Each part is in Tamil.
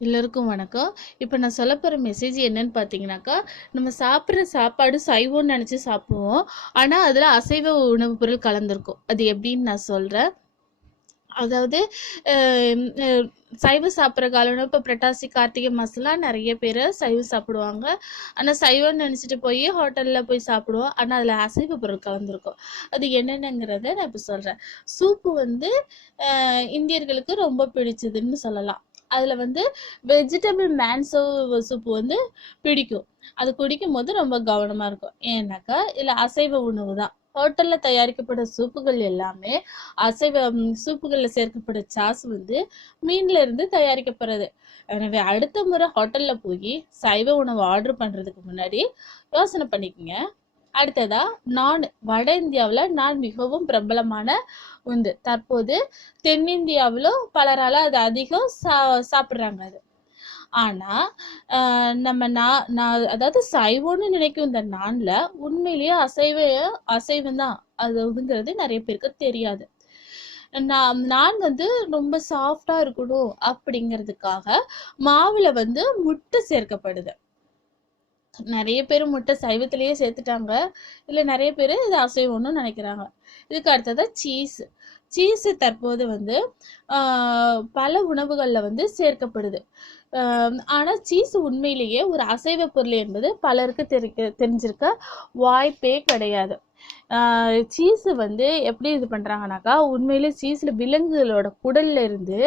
எல்லோருக்கும் வணக்கம். இப்போ நான் சொல்ல போகிற மெசேஜ் என்னன்னு பார்த்தீங்கன்னாக்கா நம்ம சாப்பிட்ற சாப்பாடு சைவம்னு நினச்சி சாப்பிடுவோம். ஆனால் அதில் அசைவ உணவுப் பொருள் கலந்துருக்கும். அது எப்படின்னு நான் சொல்கிறேன் அதாவது சைவ சைவம் சாப்பிட்ற காலம்னா இப்போ புரட்டாசி கார்த்திகை மாதம்லாம் நிறைய பேர் சைவம் சாப்பிடுவாங்க. ஆனால் சைவம்னு நினச்சிட்டு போய் ஹோட்டலில் போய் சாப்பிடுவோம். ஆனால் அதில் அசைவ பொருள் கலந்துருக்கும். அது என்னென்னங்கிறத நான் இப்போ சொல்கிறேன் சூப்பு வந்து இந்தியர்களுக்கு ரொம்ப பிடிச்சதுன்னு சொல்லலாம். அதில் வந்து வெஜிடபிள் மேன்சோ சூப் வந்து பிடிக்கும். அது குடிக்கும் போது ரொம்ப கவனமாக இருக்கும். ஏன்னாக்கா இல்லை அசைவ உணவு தான். ஹோட்டலில் தயாரிக்கப்பட்ட சூப்புகள் எல்லாமே அசைவ சூப்புகளில் சேர்க்கப்பட்ட சாஸ் வந்து மீன்ல இருந்து தயாரிக்கப்படுறது. எனவே அடுத்த முறை ஹோட்டலில் போய் சைவ உணவு ஆர்டர் பண்ணுறதுக்கு முன்னாடி யோசனை பண்ணிக்கோங்க. அடுத்ததா நான் வட இந்தியாவில் நான் மிகவும் பிரபலமான உண்டு தற்போது தென்னிந்தியாவிலும் பலரால் அது அதிகம் சா சாப்பிட்றாங்க அது. ஆனால் நம்ம நான் நான் அதாவது சைவம்னு நினைக்கும் இந்த நான்ல உண்மையிலேயே அசைவ அசைவம் தான். அதுங்கிறது நிறைய பேருக்கு தெரியாது. நான் நான் வந்து ரொம்ப சாஃப்டாக இருக்கணும் அப்படிங்கிறதுக்காக மாவில் வந்து முட்டை சேர்க்கப்படுது. நிறைய பேர் முட்டை சைவத்திலேயே சேர்த்துட்டாங்க. இல்லை நிறைய பேர் இது அசைவம்னு நினைக்கிறாங்க. இதுக்கு அடுத்தது சீஸ் சீஸ் தற்போது வந்து பல உணவுகளில் வந்து சேர்க்கப்படுது. ஆனால் சீஸ் உண்மையிலேயே ஒரு அசைவ பொருள் என்பது பலருக்கு தெரிக்க தெரிஞ்சிருக்க வாய்ப்பே கிடையாது. சீஸ் வந்து எப்படி இது பண்ணுறாங்கனாக்கா உண்மையிலே சீஸ்ல விலங்குகளோட குடல்ல இருந்து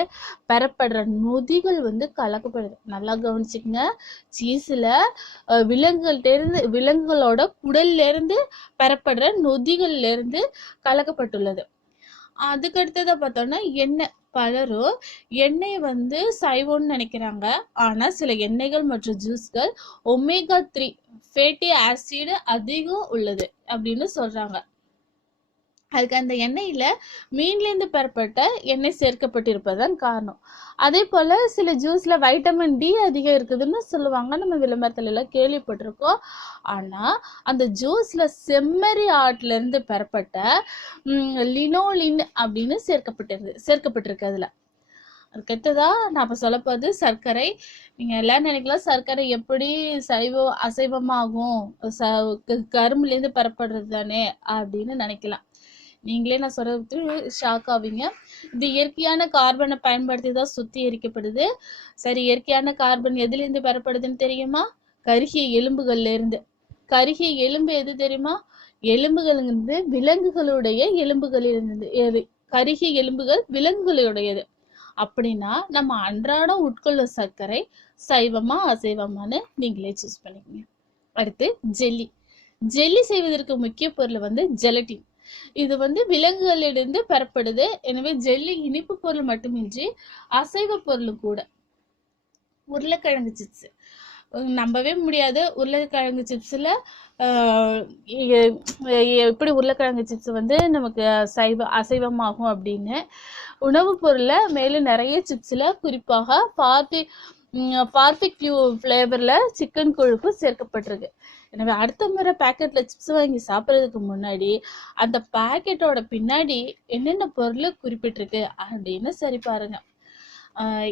பெறப்படுற நொதிகள் வந்து கலக்கப்படுது. நல்லா கவனிச்சுக்கங்க. சீஸ்ல விலங்குகள்கிட்டேருந்து விலங்குகளோட குடல்ல இருந்து பெறப்படுற நொதிகள்ல இருந்து கலக்கப்பட்டுள்ளது. அதுக்கு அடுத்ததை பார்த்தோம்னா எண்ணெய். பலரும் எண்ணெய் வந்து சைவம்னு நினைக்கிறாங்க. ஆனா சில எண்ணெய்கள் மற்றும் ஜூஸ்கள் ஒமேகா த்ரீ ஃபேட்டி ஆசிடு அதிகம் உள்ளது அப்படின்னு சொல்றாங்க. அதுக்கு அந்த எண்ணெயில மீன்லேருந்து பெறப்பட்ட எண்ணெய் சேர்க்கப்பட்டிருப்பதுதான் காரணம். அதே போல சில ஜூஸ்ல வைட்டமின் டி அதிகம் இருக்குதுன்னு சொல்லுவாங்க. நம்ம விளம்பரத்துல எல்லாம் கேள்விப்பட்டிருக்கோம். ஆனா அந்த ஜூஸ்ல செம்மறி ஆட்டுல இருந்து பெறப்பட்ட லினோலின் அப்படின்னு சேர்க்கப்பட்டிருக்கு சேர்க்கப்பட்டிருக்கு அதுல. அதுக்கடுத்ததா நான் இப்போ சொல்ல போகுது சர்க்கரை. நீங்கள் எல்லாம் நினைக்கலாம் சர்க்கரை எப்படி சைவ அசைவமாகும்? ச க- கரும்புல பெறப்படுறது தானே? அப்படின்னு நினைக்கலாம். நீங்களே நான் சொல்றது ஷாக் ஆவீங்க. இது இயற்கையான கார்பனை பயன்படுத்தி தான் சுத்திகரிக்கப்படுது சரி இயற்கையான கார்பன் எதுலேருந்து பெறப்படுதுன்னு தெரியுமா? கருகிய எலும்புகள்ல இருந்து கருகிய எலும்பு எது தெரியுமா? எலும்புகள் வந்து விலங்குகளுடைய எலும்புகளிலிருந்து எது? கருகிய எலும்புகள் விலங்குகளுடையது. அப்படின்னா நம்ம அன்றாடம் உட்கொள்ளும் சர்க்கரை சைவமா அசைவமானு நீங்களே சூஸ் பண்ணிக்கோங்க. அடுத்து ஜெல்லி. ஜெல்லி செய்வதற்கு முக்கிய பொருள் வந்து ஜெலட்டின் இது வந்து விலங்குகளிலிருந்து பெறப்படுது. எனவே ஜெல்லி இனிப்பு பொருள் மட்டுமின்றி அசைவ பொருளும் கூட. உருளைக்கிழங்கு சிப்ஸ் நம்பவே முடியாது. உருளைக்கிழங்கு சிப்ஸில் எப்படி உருளைக்கிழங்கு சிப்ஸ் வந்து நமக்கு சைவ அசைவமாகும் அப்படின்னு. உணவுப் பொருளில் மேலும் நிறைய சிப்ஸில் குறிப்பாக பார்பி பார்பிக்யூ ஃப்ளேவரில் சிக்கன் கொழுப்பு சேர்க்கப்பட்டிருக்கு. எனவே அடுத்த முறை பேக்கெட்டில் சிப்ஸ் வாங்கி சாப்பிட்றதுக்கு முன்னாடி அந்த பேக்கெட்டோட பின்னாடி என்னென்ன பொருள் குறிப்பிட்டிருக்கு அப்படின்னு சரி பாருங்கள்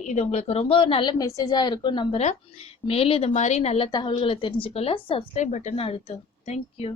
இது உங்களுக்கு ரொம்ப நல்ல மெசேஜாக இருக்கும் நம்புகிறேன் மேலும் இது மாதிரி நல்ல தகவல்களை தெரிஞ்சுக்கொள்ள சப்ஸ்கிரைப் பட்டன் அழுத்தும் தேங்க்யூ